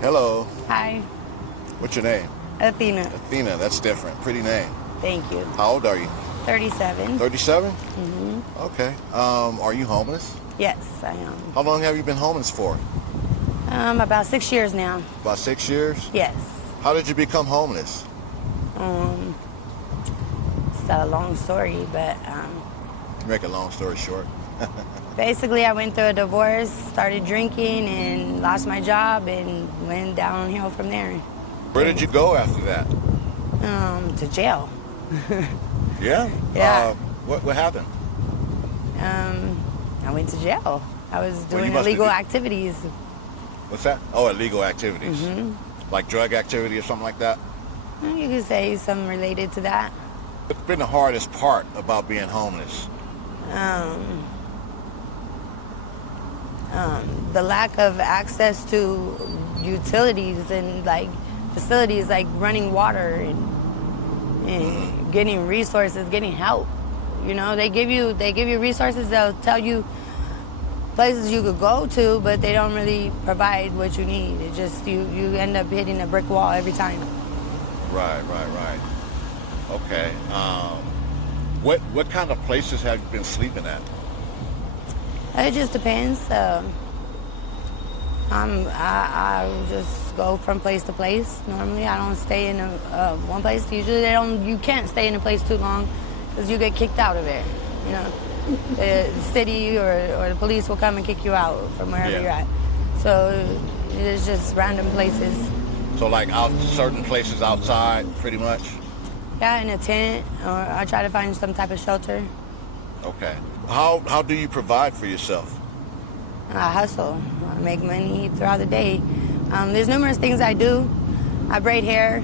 Hello. Hi, What's your name? Athena. Athena. That's different. Pretty name. Thank you. How old are you? 37. 37? Mm-hmm. Okay. Are you homeless? Yes, I am. How long have you been homeless for? About 6 years now. About 6 years? Yes. How did you become homeless? It's a long story, but Make a long story short. basically I went through a divorce, started drinking, and lost my job, and went downhill from there. Where did you go after that? To jail. Yeah? Yeah. What happened? I went to jail. I was Well, you doing must illegal have activities. What's that? Oh, illegal activities. Like drug activity or something like that? You could say something related to that. What's been the hardest part about being homeless? The lack of access to utilities and like facilities like running water and getting resources, getting help. You know, they give you resources. They'll tell you places you could go to, but they don't really provide what you need. It just you end up hitting a brick wall every time. Right. Okay. What kind of places have you been sleeping at? It just depends. I just go from place to place. Normally, I don't stay in one place. Usually, you can't stay in a place too long because you get kicked out of it. You know, the city or the police will come and kick you out from wherever you're at. So it's just random places. So like certain places outside, pretty much? Yeah, in a tent, or I try to find some type of shelter. Okay. How do you provide for yourself? I hustle. I make money throughout the day. There's numerous things I do. I braid hair.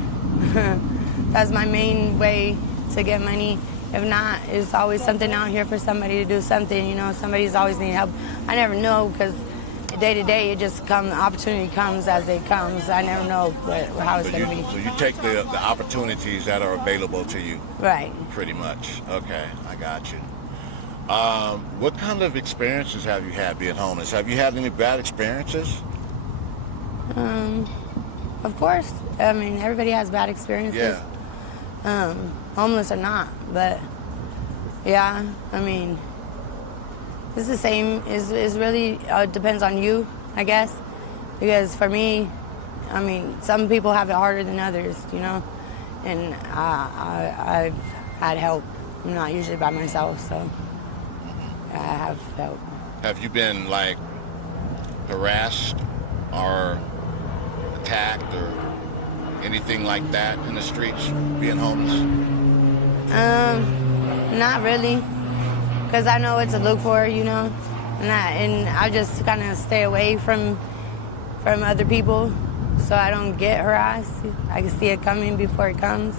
That's my main way to get money. If not, it's always something out here for somebody to do something. You know, somebody's always needing help. I never know because day to day, it just comes. Opportunity comes as it comes. I never know how it's going to be. So you take the opportunities that are available to you. Right. Pretty much. Okay, I got you. What kind of experiences have you had being homeless? Have you had any bad experiences? Of course. I mean, everybody has bad experiences. Yeah. Homeless or not, but yeah, I mean, it's the same. It's really depends on you, I guess, because for me, I mean, some people have it harder than others, you know, and I've had help. I'm not usually by myself, so I have help. Have you been like harassed or attacked or anything like that in the streets being homeless? Not really, because I know what to look for, you know, and I just kind of stay away from other people so I don't get harassed. I can see it coming before it comes.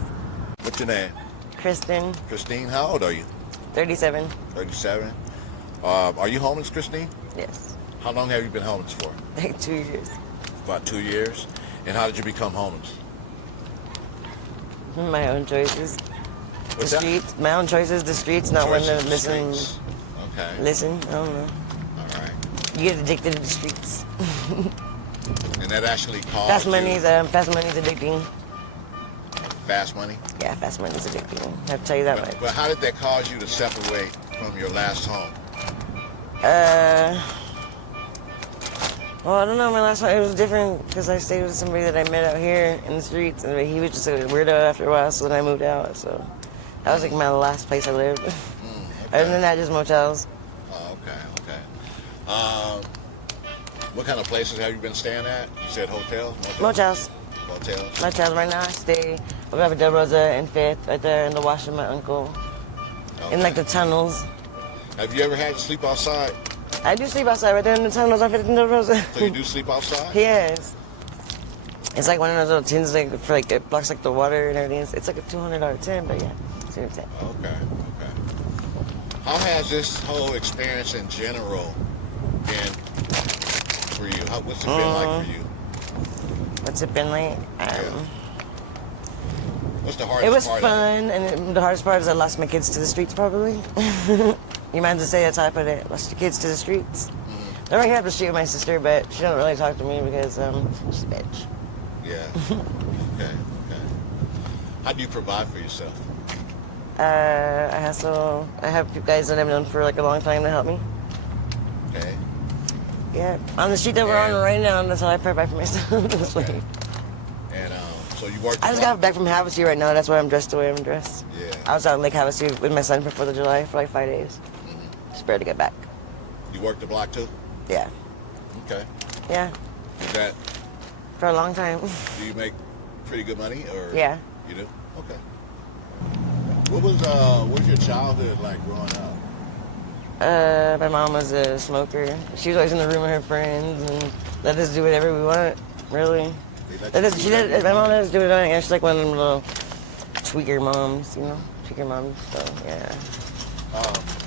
What's your name? Kristen, Christine, how old are you? 37. 37. Are you homeless, Christine? Yes. How long have you been homeless for? Like 2 years. About 2 years. And how did you become homeless? My own choices. What's The that? streets. My own choices, the streets, not one Choices, to the listen. streets. Okay. Listen, I don't know. All right. You get addicted to the streets. And that actually caused Fast you money's addicting. fast money? Yeah, fast money's addicting. I have to tell you that much. But how did that cause you to separate from your last home? Well, I don't know. My last one, it was different because I stayed with somebody that I met out here in the streets, and he was just a weirdo after a while. So then I moved out. So that was like my last place I lived. Okay. Other than that, just motels. Oh, okay. What kind of places have you been staying at? You said hotels? Motels. Motels? Motels. Right now, I stay. We have a Del Rosa and Fifth right there in the wash of my uncle. Okay. In like the tunnels. Have you ever had to sleep outside? I do sleep outside right there in the tunnels on Fifth and Del Rosa. So you do sleep outside? Yes. It's like one of those little tins like for like it blocks like the water and everything. It's like a $200 tin, but yeah, it's a tin. Okay. How has this whole experience in general been for you? What's it been like for you? What's it been like? What's the hardest It was part fun, and the hardest part is I lost my kids to the streets, probably. You might as well say that's how I put it. Lost your kids to the streets. I'm right here up the street with my sister, but she don't really talk to me because she's a bitch. Yeah. Okay. How do you provide for yourself? I hustle. I have guys that I've known for like a long time to help me. Okay. Yeah, on the street that we're on right now, that's how I provide for myself. Okay. And so you work. I just got back from Havasu right now. That's why I'm dressed the way I'm dressed. Yeah. I was out in Lake Havasu with my son for 4th of July for like 5 days. Just ready to get back. You work the block too? Yeah. Okay. Yeah. Is that? For a long time. Do you make pretty good money, or? Yeah. You do? Okay. What was your childhood like growing up? My mom was a smoker. She was always in the room with her friends and let us do whatever we want, really. My mom let us do it on. Yeah, she's like one of them little tweaker moms, you know? Tweaker moms, so yeah.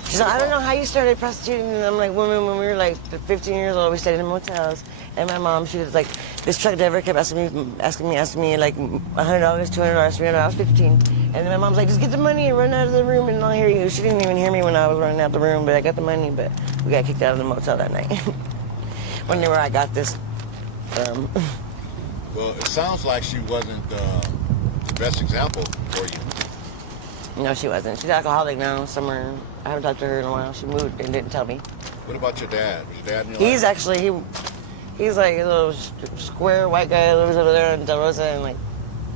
She's like, I don't know how you started prostituting. And I'm like, when we were like 15 years old, we stayed in motels. And my mom, she was like, this truck driver kept asking me like $100, $200, $300. I was 15. And then my mom's like, just get the money and run out of the room and I'll hear you. She didn't even hear me when I was running out the room, but I got the money, but we got kicked out of the motel that night. Wondering where I got this from. Well, it sounds like she wasn't the best example for you. No, she wasn't. She's alcoholic now somewhere. I haven't talked to her in a while. She moved and didn't tell me. What about your dad? Was your dad in your He's life? actually, he's like a little square white guy who lives over there in Del Rosa and like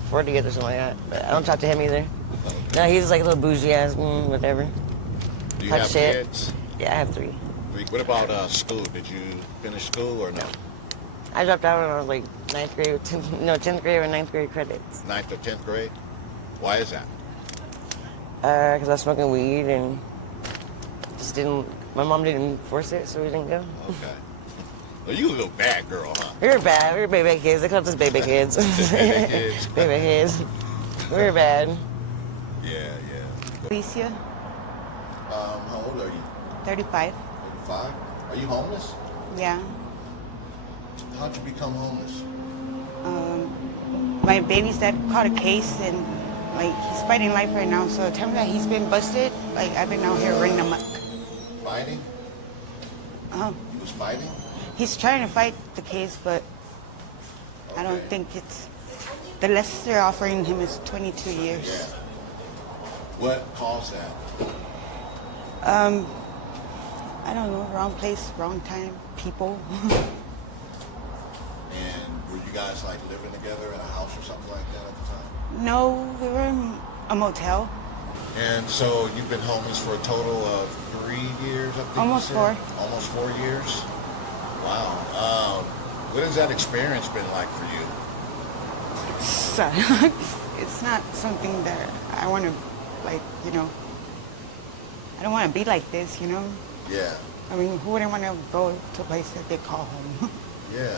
40th or something like that. But I don't talk to him either. Okay. No, he's like a little bougie ass, whatever. Do you Type have shit. kids? Yeah, I have 3. What about school? Did you finish school or no? I dropped out when I was like 10th grade or 9th grade credits. 9th or 10th grade? Why is that? Because I was smoking weed and just didn't, my mom didn't force it, so we didn't go. Okay. Well, you a little bad girl, huh? We were bad. We were baby kids. They called us baby kids. Baby kids. Baby kids. We were bad. Yeah. Alicia, How old are you? 35. 35? Are you homeless? Yeah. How'd you become homeless? My baby's dad caught a case and like he's fighting life right now. So the time that he's been busted, like I've been out here running amok. Fighting? He was fighting? He's trying to fight the case, but I don't Okay. think it's the less they're offering him is 22 Yeah. years. What caused that? I don't know, wrong place, wrong time, people. And were you guys like living together in a house or something like that at the time? No, we were in a motel. And so you've been homeless for a total of 3 years, I think. Almost you said? 4. Almost 4 years. Wow. What has that experience been like for you? Sucks. It's not something that I want to, like, you know, I don't want to be like this, you know? Yeah. I mean, who wouldn't want to go to a place that they call home? Yeah.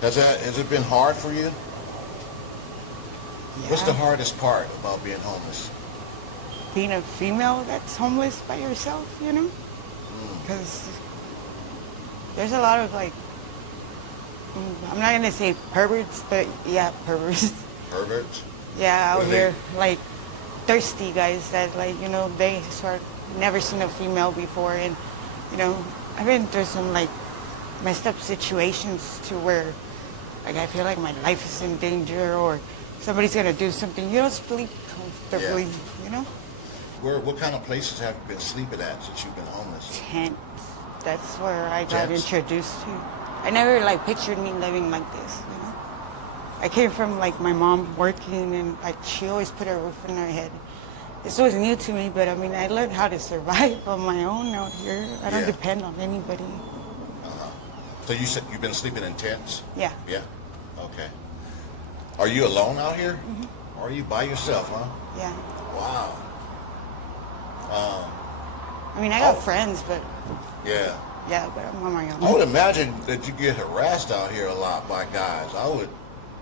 Has it been hard for you? What's the Yeah. hardest part about being homeless? Being a female that's homeless by yourself, you know? Because there's a lot of, like, I'm not going to say perverts, but yeah, perverts. Perverts? Yeah, What out are they? here, like, thirsty guys that, like, you know, they sort of never seen a female before. And, you know, I've been through some, like, messed up situations to where, like, I feel like my life is in danger or somebody's going to do something. You don't sleep comfortably, you know? What kind of places have you been sleeping at since you've been homeless? Tents. That's where I got Tents? introduced to. I never, like, pictured me living like this, you know? I came from, like, my mom working and, like, she always put a roof on her head. This was new to me, but I mean, I learned how to survive on my own out here. I don't Yeah. depend on anybody. So you said you've been sleeping in tents? Yeah. Yeah. Okay. Are you alone out here? Or are you by yourself, huh? Yeah. Wow. I mean, I got Oh. friends, but Yeah. yeah, but I'm on my own. I would imagine that you get harassed out here a lot by guys. I would.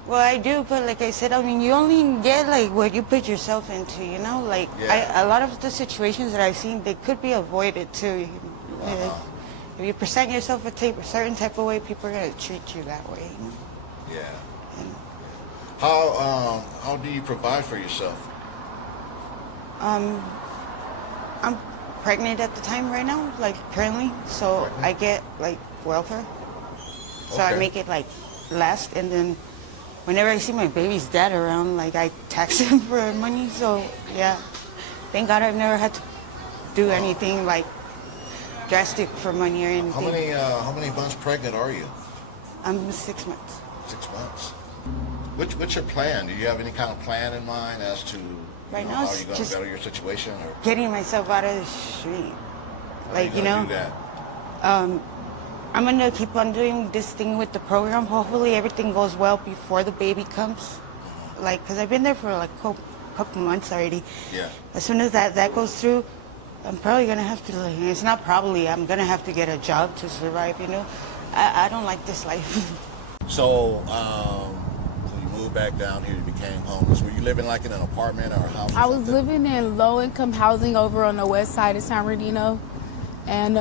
Well, I do, but like I said, I mean, you only get like what you put yourself into, you know? Like, Yeah. a lot of the situations that I've seen, they could be avoided too. Like, if you present yourself a certain type of way, people are going to treat you that way. You know? Yeah. And, How do you provide for yourself? I'm pregnant at the time right now, like currently. So I get like welfare. So I Okay. make it like last, and then whenever I see my baby's dad around, like I tax him for money. So yeah, thank God I've never had to do anything like drastic for money or anything. How many months pregnant are you? I'm 6 months. 6 months. What's your plan? Do you have any kind of plan in mind as to Right now how it's you're going to just better your situation? Or Getting myself out of the street. how Like, are you you going to know, do that? I'm gonna keep on doing this thing with the program. Hopefully everything goes well before the baby comes. Like, cause I've been there for like a couple months already. Yeah. As soon as that goes through, I'm probably gonna have to, like, it's not probably, I'm gonna have to get a job to survive, you know? I don't like this life. So, you moved back down here, you became homeless. Were you living like in an apartment or a house or I was something? living in low-income housing over on the west side of San Bernardino, and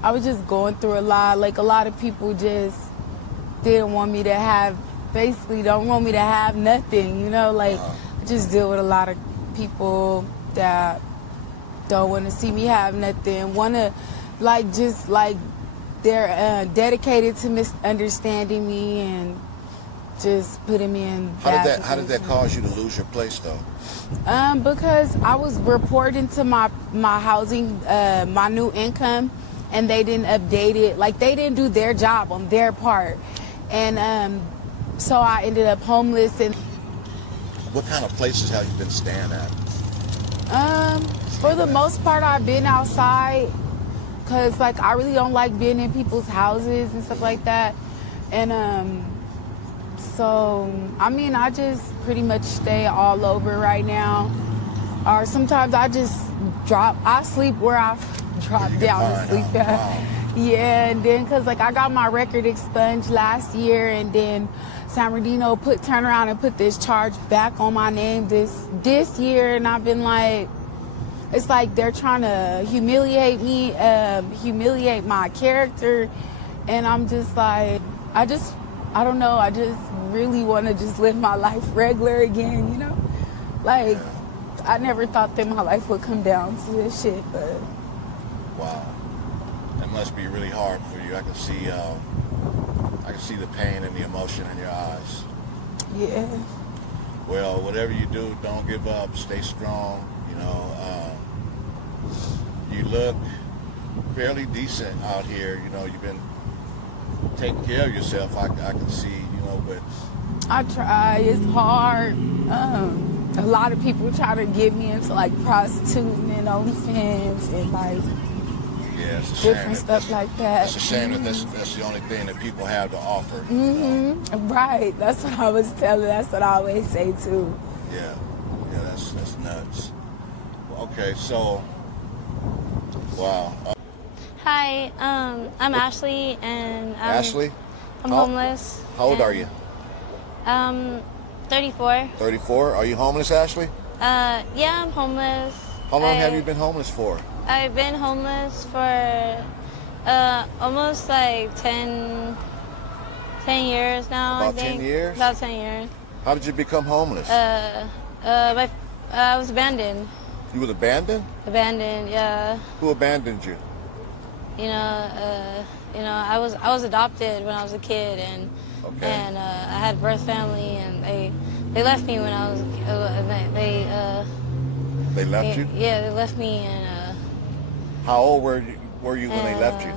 I was just going through a lot. Like, a lot of people just didn't want me to have, basically don't want me to have nothing, you know? Like, I just deal with a lot of people that don't want to see me have nothing, want to, like, just, like, they're dedicated to misunderstanding me and just putting me in bad How did that cause you to lose your place, though? Because I was reporting to my housing, my new income, and they didn't update it. Like, they didn't do their job on their part. And so I ended up homeless. And What kind of places have you been staying at? for the most part, I've been outside because, like, I really don't like being in people's houses and stuff like that. And so, I mean, I just pretty much stay all over right now. Or sometimes I just I sleep where I drop You can down to find sleep out. at. Wow. Yeah, and then because, like, I got my record expunged last year, and then San Bernardino turned around and put this charge back on my name this year, and I've been like, it's like they're trying to humiliate me, humiliate my character, and I'm just like, I don't know, I just really want to just live my life regular again, you know? Like, I never thought that my life would come down to this shit, but... Wow. That must be really hard for you. I can see the pain and the emotion in your eyes. Yeah. Well, whatever you do, don't give up. Stay strong. You know, you look fairly decent out here. You know, you've been taking care of yourself. I can see, you know, but I try. It's hard. A lot of people try to get me into, like, prostituting and OnlyFans and, like, yeah, it's a shame. different stuff like that. It's a shame that that's the only thing that people have to offer. You know? Right. That's what I was telling. That's what I always say too. Yeah, that's nuts. Okay, so, wow. Hi, I'm Ashley, and Ashley? I'm How- homeless. How old are you? 34. 34. Are you homeless, Ashley? Yeah, I'm homeless. How long have you been homeless for? I've been homeless for almost like 10 years now. About I think. 10 years? About 10 years. How did you become homeless? I was abandoned. You were abandoned? Abandoned, yeah. Who abandoned you? I was adopted when I was a kid, and Okay. I had a birth family, and they left me when I was They left you? Yeah, they left me, and How old were you when they left you?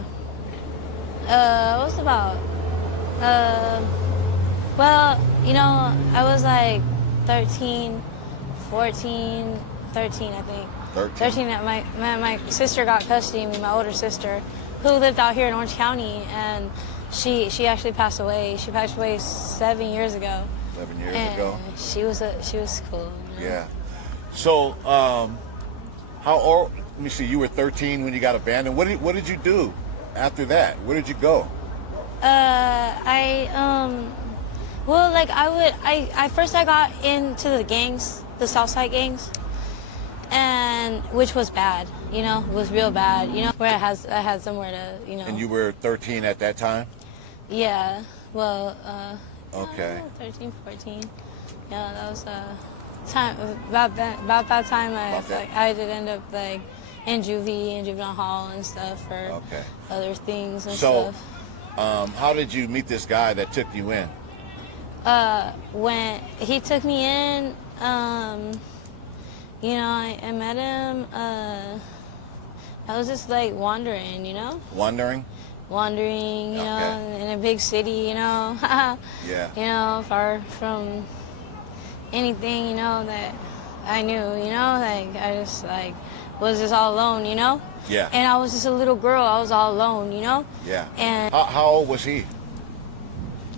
I was about I was like 13, 14, 13, I think. 13. My sister got custody of me, my older sister, who lived out here in Orange County, and she actually passed away. She passed away 7 years ago. 11 years And ago? she was cool. You know? Yeah. So, how old? Let me see. You were 13 when you got abandoned. What did you do after that? Where did you go? I got into the gangs, the Southside gangs, and which was bad, you know, was real bad, you know, where I had somewhere to, you know. And you were 13 at that time? Yeah, well, Okay. 13, 14. Yeah, that was time about that time. About that. I did end up like in juvie and juvenile hall and stuff for Okay. other things and So, stuff. how did you meet this guy that took you in? When he took me in, you know, I met him. I was just like wandering, you know, Wondering? wandering, you know, Okay. in a big city, you know, Yeah. you know, far from anything, you know, that I knew, you know, like I just like was just all alone, you know. Yeah. And I was just a little girl. I was all alone, you know. Yeah. And How old was he?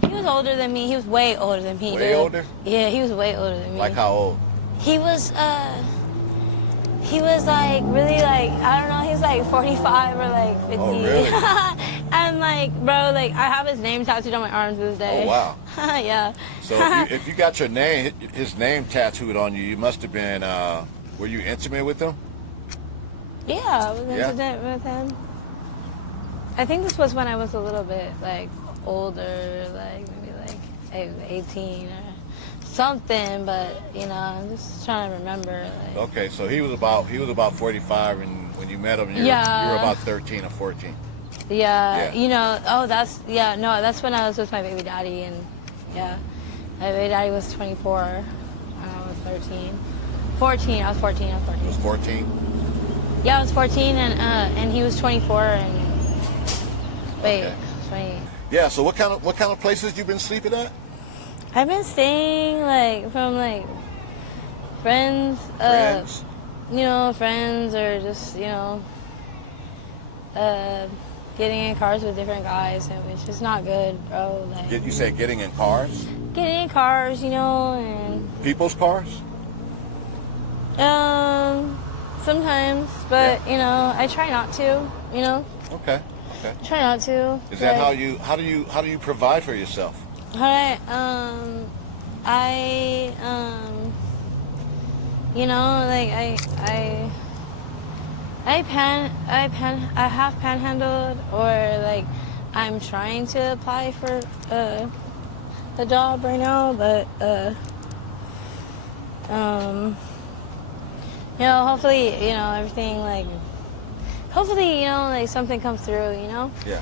he was older than me. He was way older than me. Way dude. older? Yeah, he was way older than me. Like how old? He was like really like, I don't know, he's like 45 or like 50. Oh, really? And like, bro, like I have his name tattooed on my arms to this day. Oh, wow. Yeah. So if you got your name, his name tattooed on you, you must have been, were you intimate with him? Yeah, I was Yeah. intimate with him. I think this was when I was a little bit like older, like maybe like I was 18 or something, but you know, I'm just trying to remember. Like, Okay, so he was about 45, and when you met him, you were Yeah. about 13 or 14. yeah, Yeah. you know, that's when I was with my baby daddy, and yeah, my baby daddy was 24, and I was 13. 14, I was 14, I was 14. He was 14. Yeah, I was 14, and he was 24, and wait, Okay. 20. Yeah. So what kind of places you been sleeping at? I've been staying like from like friends, Friends. you know, friends, or just you know, getting in cars with different guys, and which is not good, bro. Like You say getting in cars? getting in cars, you know, and People's cars? sometimes, but Yeah. you know, I try not to, you know, Okay. Okay. try not to. Is that like, how do you provide for yourself? I you know, like I have panhandled, or like I'm trying to apply for a job right now, but you know, hopefully, you know, everything like hopefully, you know, like something comes through, you know. Yeah.